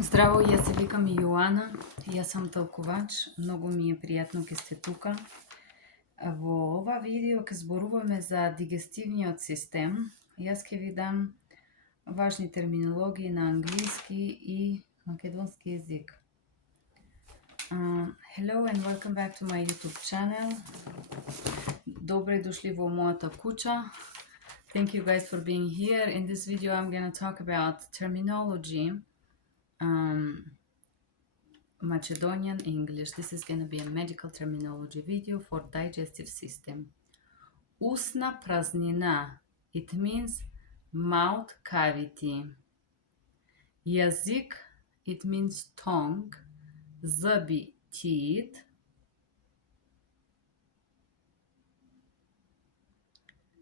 Здраво, јас се викам Јоана, јас сум толкувач, многу ми е пријатно ке сте тука. Во ова видео ке зборуваме за дигестивниот систем. Јас ке ви дам важни терминологии на англиски и македонски език. Hello and welcome back to my YouTube channel. Добре дошли во мојата куќа. Thank you guys for being here. In this video I'm going to talk about terminology. Macedonian English. This is going to be a medical terminology video for digestive system. Устна празнина. It means mouth cavity. Јазик. It means tongue. Зъби, teeth.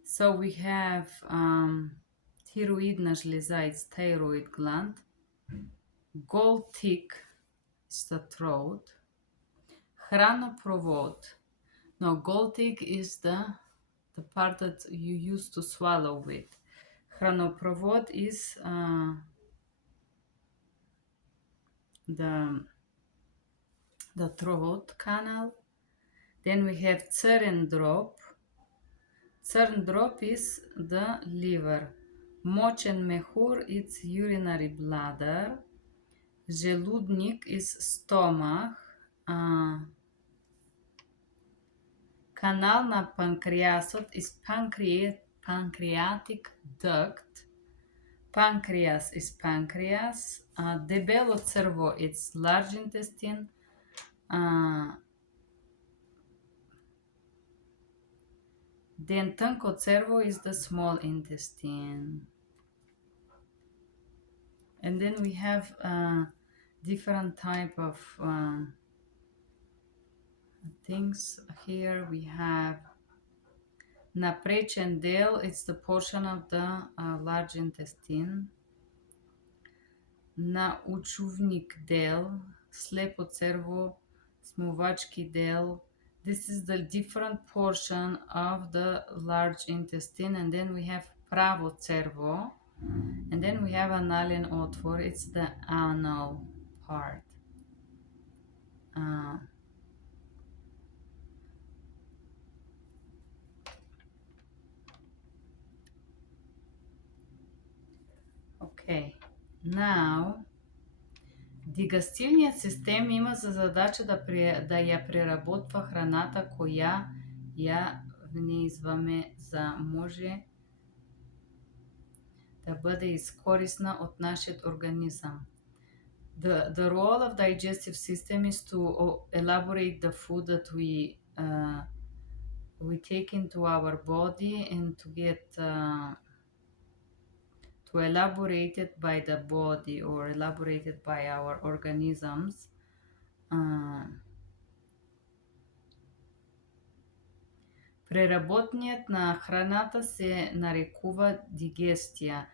So we have thyroidna žlеза, it's thyroid gland. Glottic is the throat. Хранопровод. Now, glottic is the part that you use to swallow with. Хранопровод is the throat canal. Then we have crn drop. Crn drop is the liver. Мочен мехур, it's urinary bladder. Желудник is stomach. Канал на панкреасот is pancreatic duct. Pancreas is pancreas. Дебело црво it's large intestine. Then тънко црво is the small intestine. And then we have different type of things here. We have напречен дел, it's the portion of the large intestine. Научувник дел, слепо црво, смувачки дел. This is the different portion of the large intestine. And then we have право црво. And then we have analен отвор, it's the anal part. Okay, now, дигестивниот систем има за задача да ја преработва храната која ја внезваме за може да биде искорисна од нашиот организам. The role of digestive system is to elaborate the food that we take into our body and to get to elaborate it by the body or elaborated by our organisms. Преработниот на храната се нарекува дигестија.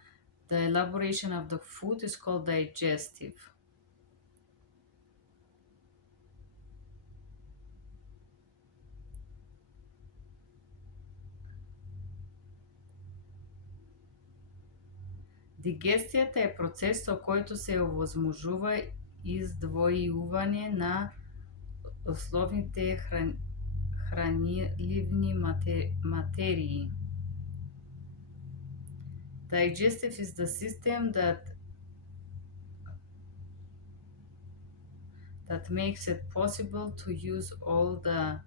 The elaboration of the food is called digestive. Дигестијата е процес со којто се овозможува издвојување на основните хранливни материи. Digestive is the system that makes it possible to use all the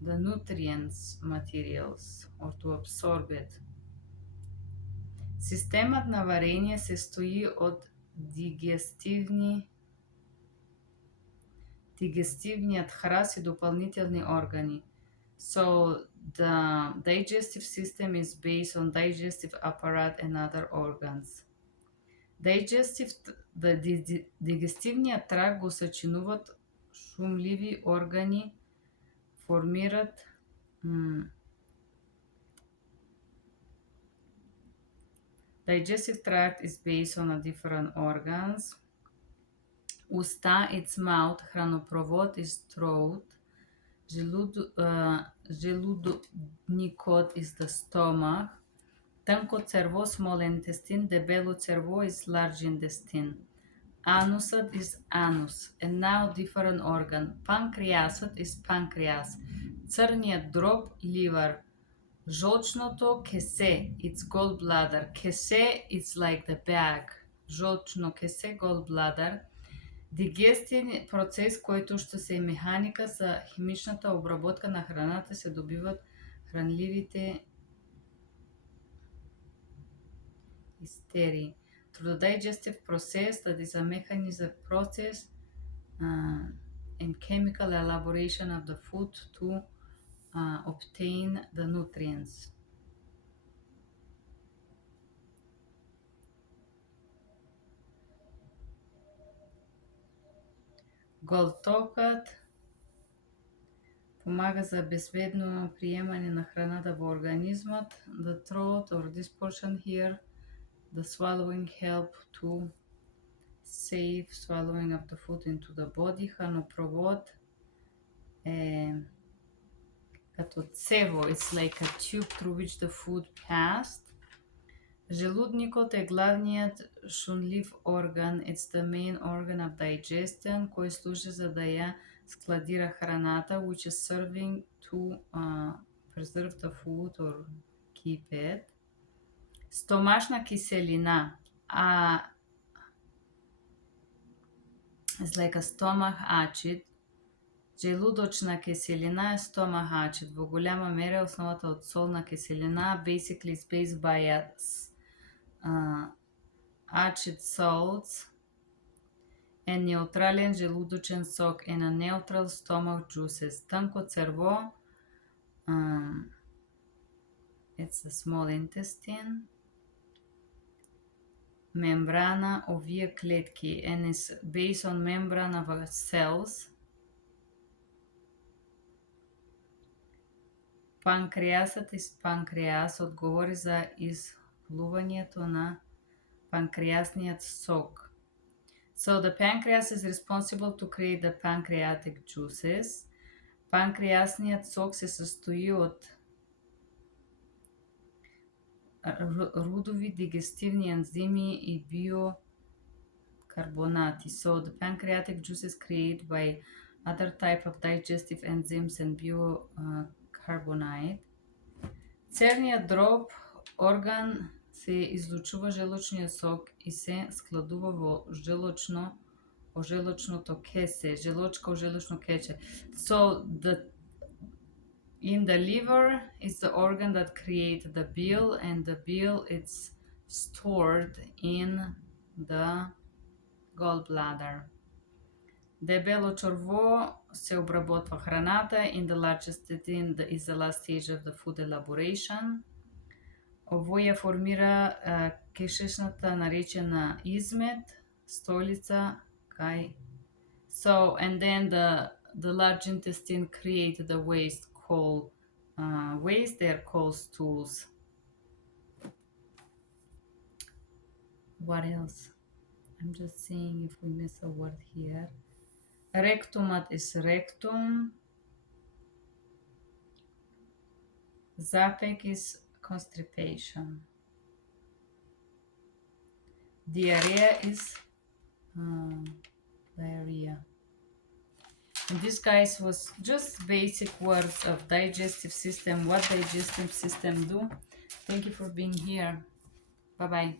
nutrients materials or to absorb it. Системот на варење се стои од дигестивниот храст и дополнителни органи. So the digestive system is based on digestive apparatus and other organs. Дигестивниот тракт го сочинуваат шумливи органи, формираат Digestive tract is based on different organs. Уста, it's mouth. Хранопровод is throat. Желудникот is the stomach. Тънко църво, small intestine. Дебело църво is large intestine. Anusat is anus, and now different organ. Pancreasat is pancreas. Црниот дроб, liver. Жолчното кесе, it's gallbladder. Кесе, it's like the bag. Жолчно кесе, gallbladder. Дигестивен процес којто што се механика за химичната обработка на храната се добиват хранливите истери. Through the digestive process, that is a mechanism process and chemical elaboration of the food to obtain the nutrients. Голтокот помага за безбедно приемање на храната во организмот. The throat, or this portion here, the swallowing help to save swallowing of the food into the body. Хранопровод като цево, it's like a tube through which the food passed. Желудникот е главниот шунлив орган, it's the main organ of digestion, кој служи за да ја складира храната, which is serving to preserve the food or keep it. Стомашна киселина, it's like a stomach acid. Желудочна киселина е stomach acid. Во голема мера основата од солна киселина, basically is based by acid salts and неутрален желудочен сок and a neutral stomach juices. Тънко црво, it's the small intestine. Membrana, овие клетки, and is based on membrane of cells. Панкреасот is панкреас, одговори за изплувањето на панкреасниот сок. So the pancreas is responsible to create the pancreatic juices. Панкреасниот сок се состои од рудови дигестивни ензими и биокарбонати. So the pancreatic juices created by other type of digestive enzymes and biocarbonate. Црниот дроб орган се излучува желочниот сок и се складува во желочното кесе, желочко желочно кече. So in the liver is the organ that creates the bile, and the bile it's stored in the gallbladder. Дебело чорво се обработва храната. In the largest intestine is the last stage of the food elaboration. Овој ја формира кишечната наречена измет, столица кај. So, and then the large intestine create the waste called waste, they are called stools. What else? I'm just seeing if we miss a word here. Rectumat is rectum. Zapek is constipation. Diarrhea is diarrhea. And this, guys, was just basic words of digestive system, what digestive system do. Thank you for being here. Bye-bye.